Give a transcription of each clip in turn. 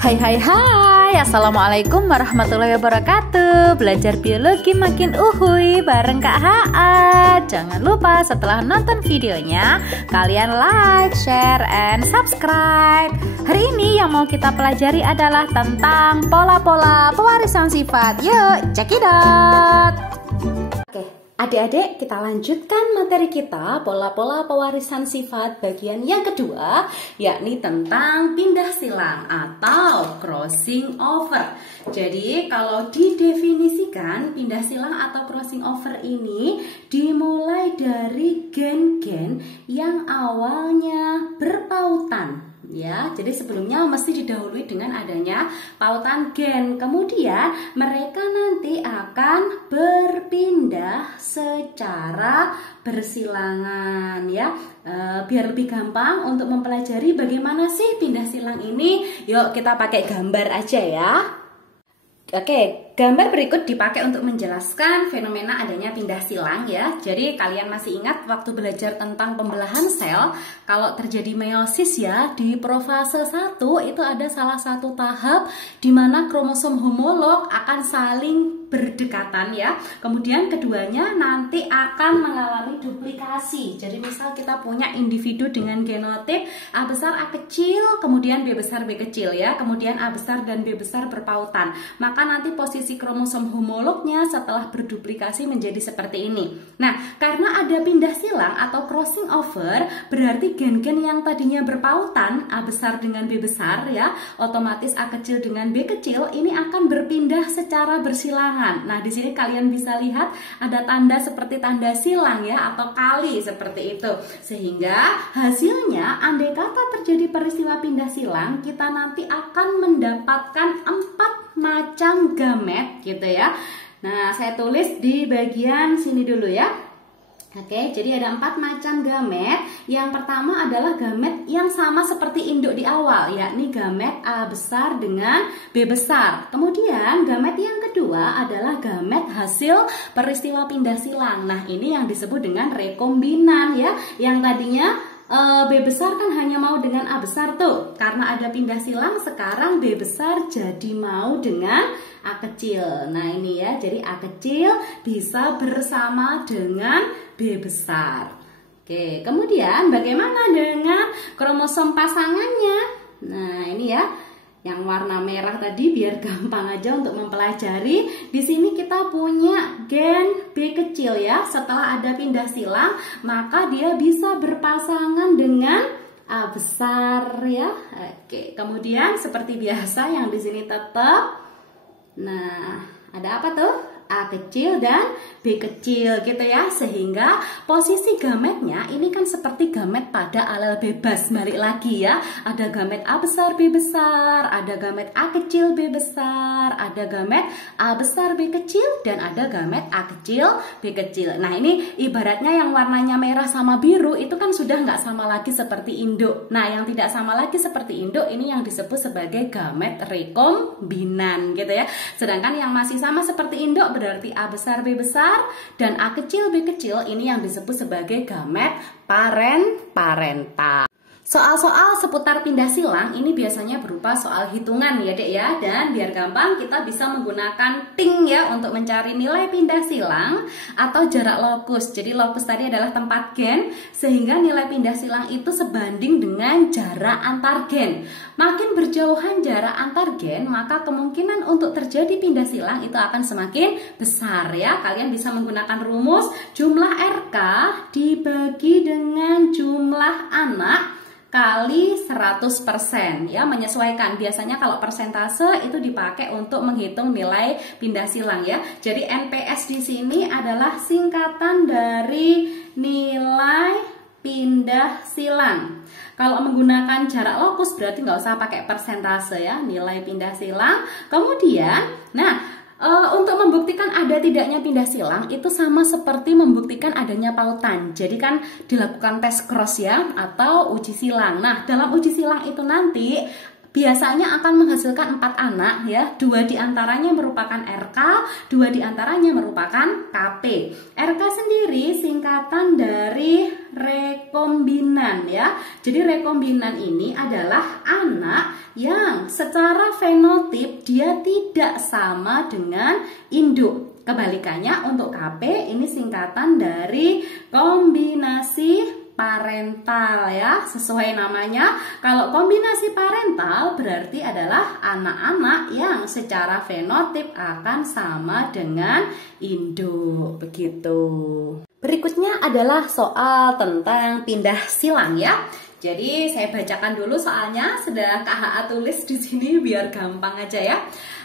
Hai hai hai, Assalamualaikum warahmatullahi wabarakatuh. Belajar biologi makin uhuy bareng Kak HA. Jangan lupa setelah nonton videonya kalian like, share, and subscribe. Hari ini yang mau kita pelajari adalah tentang pola-pola pewarisan sifat. Yuk, check it out. Oke, adik-adik, kita lanjutkan materi kita pola-pola pewarisan sifat bagian yang kedua, yakni tentang pindah silang atau crossing over. Jadi kalau didefinisikan, pindah silang atau crossing over ini dimulai dari gen-gen yang awalnya berpautan. Ya, jadi sebelumnya mesti didahului dengan adanya pautan gen. Kemudian mereka nanti akan berpindah secara bersilangan ya. Biar lebih gampang untuk mempelajari bagaimana sih pindah silang ini, yuk kita pakai gambar aja ya. Oke, gambar berikut dipakai untuk menjelaskan fenomena adanya pindah silang ya. Jadi kalian masih ingat waktu belajar tentang pembelahan sel, kalau terjadi meiosis ya, di profase 1 itu ada salah satu tahap di mana kromosom homolog akan saling berdekatan ya. Kemudian keduanya nanti akan mengalami duplikasi. Jadi misal kita punya individu dengan genotip A besar A kecil, kemudian B besar B kecil ya. Kemudian A besar dan B besar berpautan. Maka nanti posisi kromosom homolognya setelah berduplikasi menjadi seperti ini. Nah, karena ada pindah silang atau crossing over, berarti gen-gen yang tadinya berpautan A besar dengan B besar ya, otomatis A kecil dengan B kecil ini akan berpindah secara bersilangan. Nah, di sini kalian bisa lihat ada tanda seperti tanda silang ya, atau kali seperti itu. Sehingga hasilnya andai kata terjadi peristiwa pindah silang, kita nanti akan mendapatkan 4 macam gamet gitu ya. Nah, saya tulis di bagian sini dulu ya. Oke, jadi ada 4 macam gamet. Yang pertama adalah gamet yang sama seperti induk di awal, yakni gamet A besar dengan B besar. Kemudian gamet yang kedua adalah gamet hasil peristiwa pindah silang. Nah, ini yang disebut dengan rekombinan ya. Yang tadinya B besar kan hanya mau dengan A besar tuh. Karena ada pindah silang, sekarang B besar jadi mau dengan A kecil. Nah ini ya, jadi A kecil bisa bersama dengan B besar. Oke, kemudian bagaimana dengan kromosom pasangannya? Nah ini ya, yang warna merah tadi biar gampang aja untuk mempelajari. Di sini kita punya gen B kecil ya. Setelah ada pindah silang, maka dia bisa berpasangan dengan A besar ya. Oke, kemudian seperti biasa yang di sini tetap. Nah, ada apa tuh? A kecil dan B kecil gitu ya. Sehingga posisi gametnya ini kan seperti gamet pada alel bebas. Balik lagi ya, ada gamet A besar B besar, ada gamet A kecil B besar, ada gamet A besar B kecil, dan ada gamet A kecil B kecil. Nah ini ibaratnya yang warnanya merah sama biru itu kan sudah nggak sama lagi seperti induk. Nah yang tidak sama lagi seperti induk ini yang disebut sebagai gamet rekombinan gitu ya. Sedangkan yang masih sama seperti induk berarti A besar B besar dan A kecil B kecil, ini yang disebut sebagai gamet parental. Soal-soal seputar pindah silang ini biasanya berupa soal hitungan ya dek ya. Dan biar gampang kita bisa menggunakan ting ya untuk mencari nilai pindah silang atau jarak lokus. Jadi lokus tadi adalah tempat gen, sehingga nilai pindah silang itu sebanding dengan jarak antar gen. Makin berjauhan jarak antar gen, maka kemungkinan untuk terjadi pindah silang itu akan semakin besar ya. Kalian bisa menggunakan rumus jumlah RK dibagi dengan jumlah anak kali 100% ya, menyesuaikan. Biasanya kalau persentase itu dipakai untuk menghitung nilai pindah silang ya. Jadi NPS di sini adalah singkatan dari nilai pindah silang. Kalau menggunakan jarak lokus berarti nggak usah pakai persentase ya, nilai pindah silang. Kemudian, untuk membuktikan ada tidaknya pindah silang itu sama seperti membuktikan adanya pautan. Jadi kan dilakukan tes cross ya, atau uji silang. Nah, dalam uji silang itu nanti biasanya akan menghasilkan 4 anak ya. 2 diantaranya merupakan RK, 2 diantaranya merupakan KP. RK sendiri singkatan dari rekombinan ya. Jadi rekombinan ini adalah anak yang secara fenotip dia tidak sama dengan induk. Kebalikannya untuk KP ini singkatan dari kombinasi parental ya, sesuai namanya. Kalau kombinasi parental berarti adalah anak-anak yang secara fenotip akan sama dengan induk, begitu. Berikutnya adalah soal tentang pindah silang ya. Jadi saya bacakan dulu soalnya, sudah Kak HA tulis di sini biar gampang aja ya.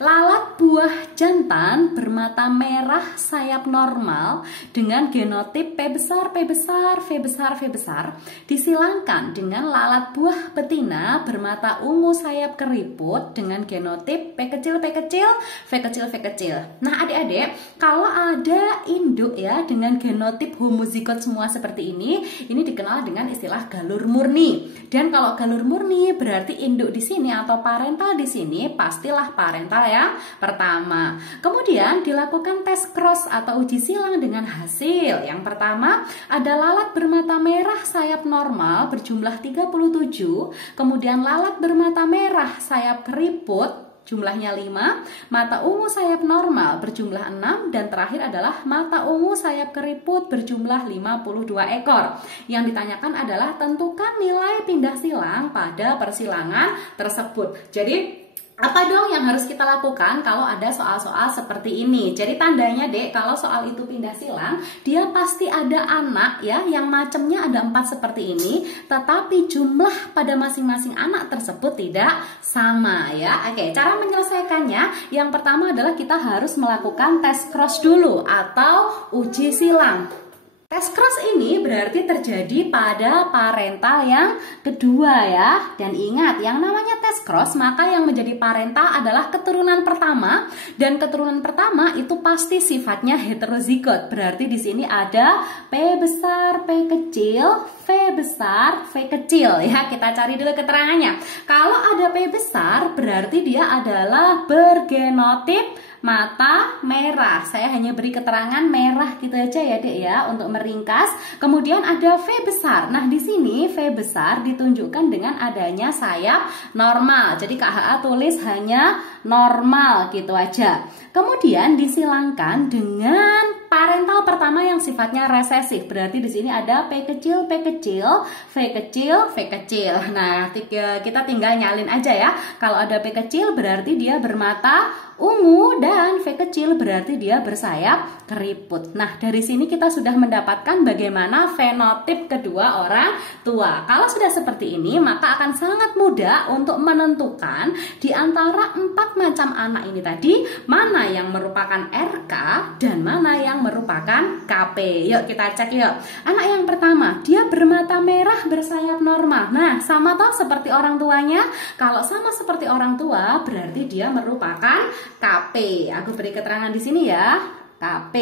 Lalat buah jantan bermata merah sayap normal dengan genotip P besar, P besar, V besar, V besar disilangkan dengan lalat buah betina bermata ungu sayap keriput dengan genotip P kecil, P kecil, V kecil, V kecil. Nah adik-adik, kalau ada induk ya dengan genotip homozigot semua seperti ini dikenal dengan istilah galur murni. Dan kalau galur murni berarti induk di sini atau parental di sini pastilah parental yang pertama. Kemudian dilakukan tes cross atau uji silang dengan hasil. Yang pertama ada lalat bermata merah sayap normal berjumlah 37, kemudian lalat bermata merah sayap keriput jumlahnya 5, mata ungu sayap normal berjumlah 6, dan terakhir adalah mata ungu sayap keriput berjumlah 52 ekor. Yang ditanyakan adalah tentukan nilai pindah silang pada persilangan tersebut. Jadi apa dong yang harus kita lakukan kalau ada soal-soal seperti ini? Jadi tandanya dek, kalau soal itu pindah silang, dia pasti ada anak ya yang macamnya ada 4 seperti ini, tetapi jumlah pada masing-masing anak tersebut tidak sama ya. Oke, cara menyelesaikannya yang pertama adalah kita harus melakukan tes cross dulu atau uji silang. Tes cross ini berarti terjadi pada parental yang kedua ya. Dan ingat, yang namanya tes cross maka yang menjadi parental adalah keturunan pertama, dan keturunan pertama itu pasti sifatnya heterozigot. Berarti di sini ada P besar, P kecil, V besar, V kecil ya. Kita cari dulu keterangannya. Kalau ada P besar berarti dia adalah bergenotip mata merah. Saya hanya beri keterangan merah gitu aja ya dek ya untuk meringkas. Kemudian ada V besar. Nah di sini V besar ditunjukkan dengan adanya sayap normal. Jadi Kak HA tulis hanya normal gitu aja. Kemudian disilangkan dengan parental pertama yang sifatnya resesif. Berarti di sini ada P kecil, P kecil, V kecil, V kecil. Nah kita tinggal nyalin aja ya. Kalau ada P kecil berarti dia bermata ungu, dan V kecil berarti dia bersayap keriput. Nah dari sini kita sudah mendapatkan bagaimana fenotip kedua orang tua. Kalau sudah seperti ini maka akan sangat mudah untuk menentukan di antara 4 macam anak ini tadi mana yang merupakan RK dan mana yang merupakan KP. Yuk kita cek yuk. Anak yang pertama dia bermata merah bersayap normal. Nah sama toh seperti orang tuanya. Kalau sama seperti orang tua berarti dia merupakan KP. Aku beri keterangan di sini ya, KP.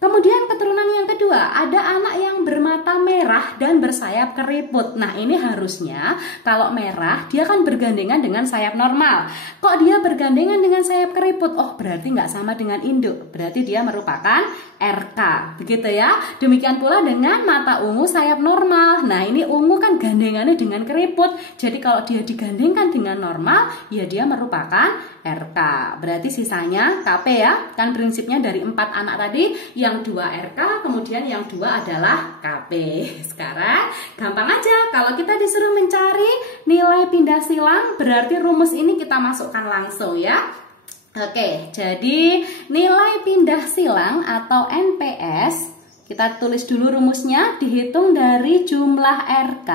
Kemudian keturunan yang kedua, ada anak yang bermata merah dan bersayap keriput. Nah ini harusnya kalau merah dia kan bergandengan dengan sayap normal. Kok dia bergandengan dengan sayap keriput? Oh berarti nggak sama dengan induk. Berarti dia merupakan RK. Begitu ya. Demikian pula dengan mata ungu sayap normal. Nah ini ungu kan gandengannya dengan keriput. Jadi kalau dia digandengkan dengan normal, ya dia merupakan RK. Berarti sisanya KP ya. Kan prinsipnya dari 4 anak tadi, yang 2 RK, kemudian yang 2 adalah KP. Sekarang gampang aja, kalau kita disuruh mencari nilai pindah silang, berarti rumus ini kita masukkan langsung ya. Oke, jadi nilai pindah silang atau NPS, kita tulis dulu rumusnya, dihitung dari jumlah RK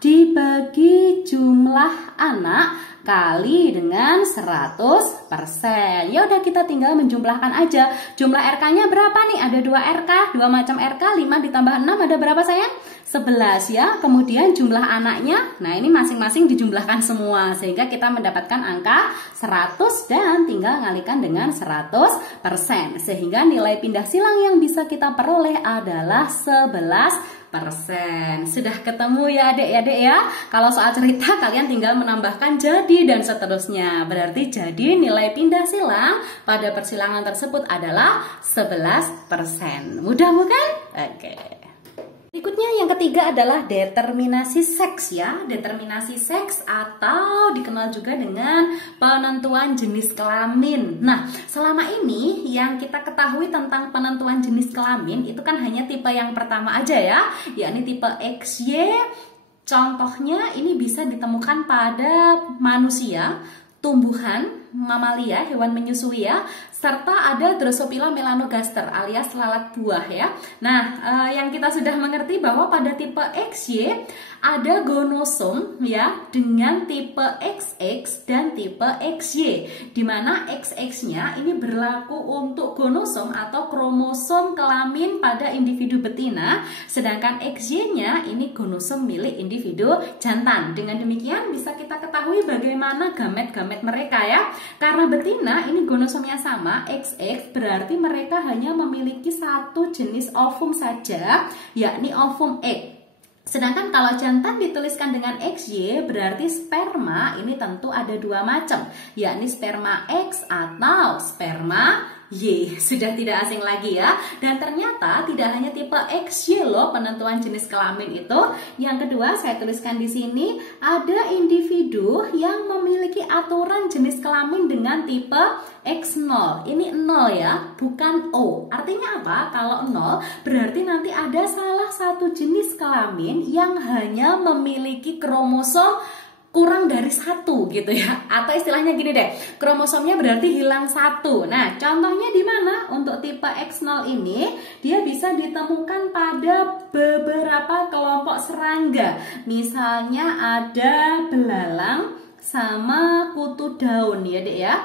dibagi jumlah anak kali dengan 100%. Ya udah kita tinggal menjumlahkan aja. Jumlah RK-nya berapa nih? Ada 2 RK, 2 macam RK, 5 ditambah 6 ada berapa sayang? 11 ya. Kemudian jumlah anaknya, nah ini masing-masing dijumlahkan semua sehingga kita mendapatkan angka 100 dan tinggal ngalikan dengan 100%. Sehingga nilai pindah silang yang bisa kita peroleh adalah 11%. Sudah ketemu ya adik-adik ya. Kalau soal cerita kalian tinggal menambahkan jadi dan seterusnya. Berarti jadi nilai pindah silang pada persilangan tersebut adalah 11%. Mudah bukan? Oke. Berikutnya yang ketiga adalah determinasi seks ya. Determinasi seks atau dikenal juga dengan penentuan jenis kelamin. Nah, selama ini yang kita ketahui tentang penentuan jenis kelamin itu kan hanya tipe yang pertama aja ya, yakni tipe XY. Contohnya ini bisa ditemukan pada manusia, tumbuhan, mamalia, hewan menyusui ya, serta ada Drosophila melanogaster alias lalat buah ya. Nah, yang kita sudah mengerti bahwa pada tipe XY ada gonosom ya dengan tipe XX dan tipe XY, di mana XX-nya ini berlaku untuk gonosom atau kromosom kelamin pada individu betina, sedangkan XY-nya ini gonosom milik individu jantan. Dengan demikian bisa kita ketahui bagaimana gamet-gamet mereka ya. Karena betina ini gonosomnya sama, XX, berarti mereka hanya memiliki satu jenis ovum saja, yakni ovum X. Sedangkan kalau jantan dituliskan dengan XY, berarti sperma ini tentu ada dua macam, yakni sperma X atau sperma Y. Sudah tidak asing lagi ya. Dan ternyata tidak hanya tipe XY loh penentuan jenis kelamin itu. Yang kedua saya tuliskan di sini, ada individu yang memiliki aturan jenis kelamin dengan tipe X0. Ini 0 ya, bukan O. Artinya apa? Kalau 0 berarti nanti ada salah satu jenis kelamin yang hanya memiliki kromosom kurang dari satu gitu ya, atau istilahnya gini deh, kromosomnya berarti hilang satu. Nah, contohnya di mana? Untuk tipe X0 ini dia bisa ditemukan pada beberapa kelompok serangga. Misalnya ada belalang sama kutu daun ya dek ya,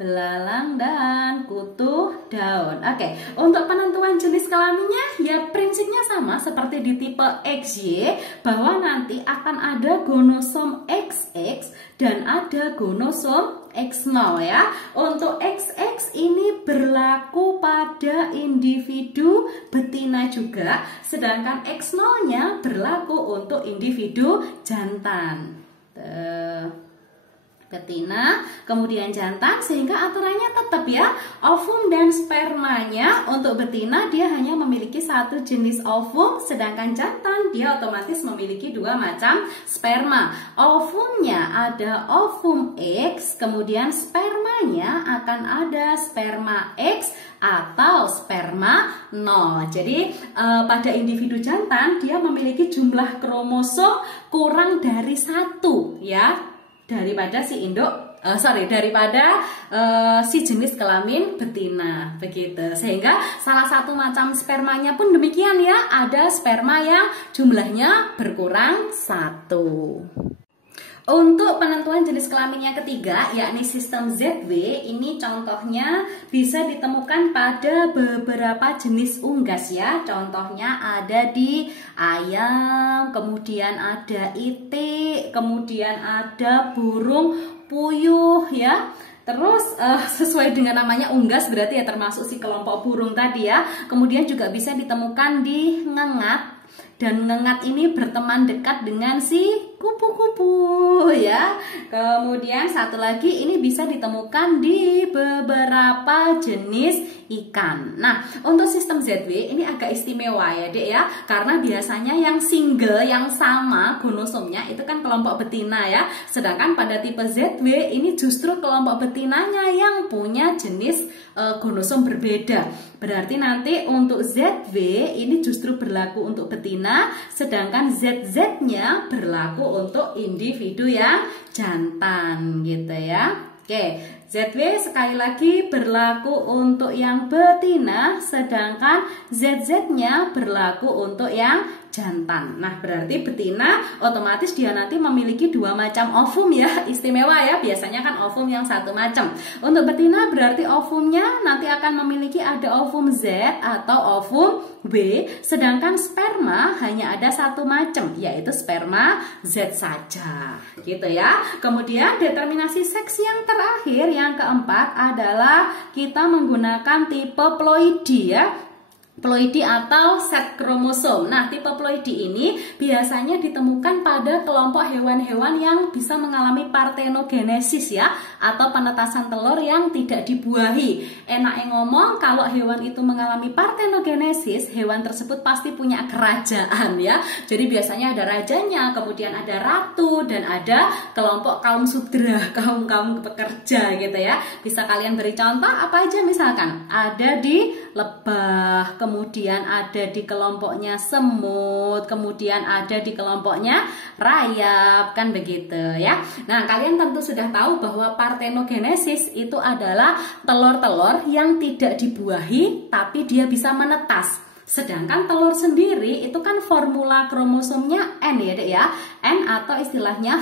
belalang dan kutu daun. Oke, untuk penentuan jenis kelaminnya ya prinsipnya sama seperti di tipe XY, bahwa nanti akan ada gonosom XX dan ada gonosom X0 ya. Untuk XX ini berlaku pada individu betina juga, sedangkan X0-nya berlaku untuk individu jantan. Betina, kemudian jantan, sehingga aturannya tetap ya, ovum dan spermanya untuk betina dia hanya memiliki satu jenis ovum, sedangkan jantan dia otomatis memiliki dua macam sperma. Ovumnya ada ovum X, kemudian spermanya akan ada sperma X atau sperma 0. Jadi pada individu jantan dia memiliki jumlah kromosom kurang dari satu ya, daripada si induk daripada si jenis kelamin betina begitu. Sehingga salah satu macam spermanya pun demikian ya, ada sperma yang jumlahnya berkurang satu. Untuk penentuan jenis kelamin yang ketiga, yakni sistem ZW, ini contohnya bisa ditemukan pada beberapa jenis unggas ya. Contohnya ada di ayam, kemudian ada itik, kemudian ada burung puyuh ya. Terus sesuai dengan namanya unggas berarti ya termasuk si kelompok burung tadi ya. Kemudian juga bisa ditemukan di ngengat. Dan ngengat ini berteman dekat dengan si kupu-kupu ya. Kemudian satu lagi ini bisa ditemukan di beberapa jenis ikan. Nah, untuk sistem ZW ini agak istimewa ya dek ya, karena biasanya yang single yang sama gonosomnya itu kan kelompok betina ya. Sedangkan pada tipe ZW ini justru kelompok betinanya yang punya jenis gonosom berbeda. Berarti nanti untuk ZW ini justru berlaku untuk betina, sedangkan ZZ-nya berlaku untuk individu yang jantan gitu ya. Oke, ZW sekali lagi berlaku untuk yang betina, sedangkan ZZ-nya berlaku untuk yang jantan. Nah, berarti betina otomatis dia nanti memiliki dua macam ovum ya, istimewa ya. Biasanya kan ovum yang satu macam. Untuk betina berarti ovumnya nanti akan memiliki ada ovum Z atau ovum B, sedangkan sperma hanya ada satu macam, yaitu sperma Z saja. Gitu ya. Kemudian determinasi seks yang terakhir, yang keempat adalah kita menggunakan tipe ploidi ya. Ploidi atau set kromosom. Nah, tipe ploidi ini biasanya ditemukan pada kelompok hewan-hewan yang bisa mengalami partenogenesis ya, atau penetasan telur yang tidak dibuahi. Enaknya ngomong, kalau hewan itu mengalami partenogenesis, hewan tersebut pasti punya kerajaan ya. Jadi biasanya ada rajanya, kemudian ada ratu, dan ada kelompok kaum sudra, kaum pekerja gitu ya. Bisa kalian beri contoh apa aja? Misalkan ada di lebah, kemudian ada di kelompoknya semut, kemudian ada di kelompoknya rayap, kan begitu ya. Nah, kalian tentu sudah tahu bahwa partenogenesis itu adalah telur-telur yang tidak dibuahi tapi dia bisa menetas. Sedangkan telur sendiri itu kan formula kromosomnya N ya Dek ya, N atau istilahnya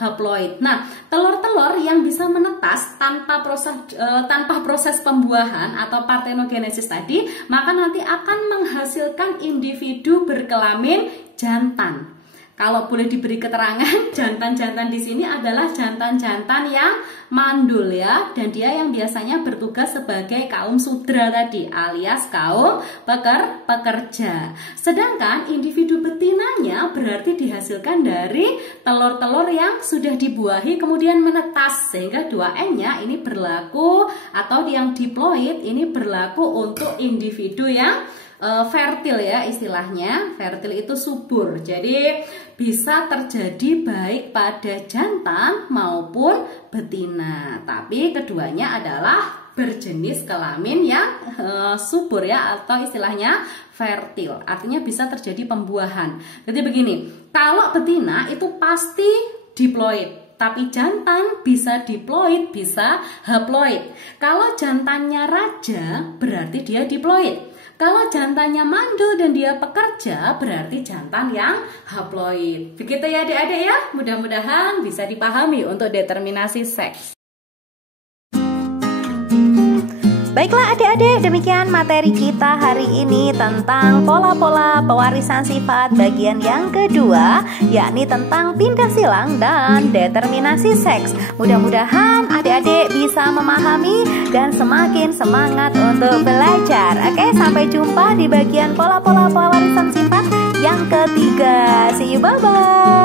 haploid. Nah, telur-telur yang bisa menetas tanpa proses pembuahan atau partenogenesis tadi, maka nanti akan menghasilkan individu berkelamin jantan. Kalau boleh diberi keterangan, jantan-jantan di sini adalah jantan-jantan yang mandul ya, dan dia yang biasanya bertugas sebagai kaum sudra tadi, alias kaum pekerja. Sedangkan individu betinanya berarti dihasilkan dari telur-telur yang sudah dibuahi kemudian menetas, sehingga 2N-nya ini berlaku, atau yang diploid ini berlaku untuk individu yang fertil ya, istilahnya fertil itu subur. Jadi bisa terjadi baik pada jantan maupun betina, tapi keduanya adalah berjenis kelamin yang subur ya, atau istilahnya fertil. Artinya bisa terjadi pembuahan. Jadi begini, kalau betina itu pasti diploid, tapi jantan bisa diploid, bisa haploid. Kalau jantannya raja berarti dia diploid. Kalau jantannya mandul dan dia pekerja berarti jantan yang haploid. Begitu ya adik-adik ya. Mudah-mudahan bisa dipahami untuk determinasi seks. Baiklah adik-adik, demikian materi kita hari ini tentang pola-pola pewarisan sifat bagian yang kedua, yakni tentang pindah silang dan determinasi seks. Mudah-mudahan adik-adik bisa memahami dan semakin semangat untuk belajar. Oke, sampai jumpa di bagian pola-pola pewarisan sifat yang ketiga. See you, bye-bye.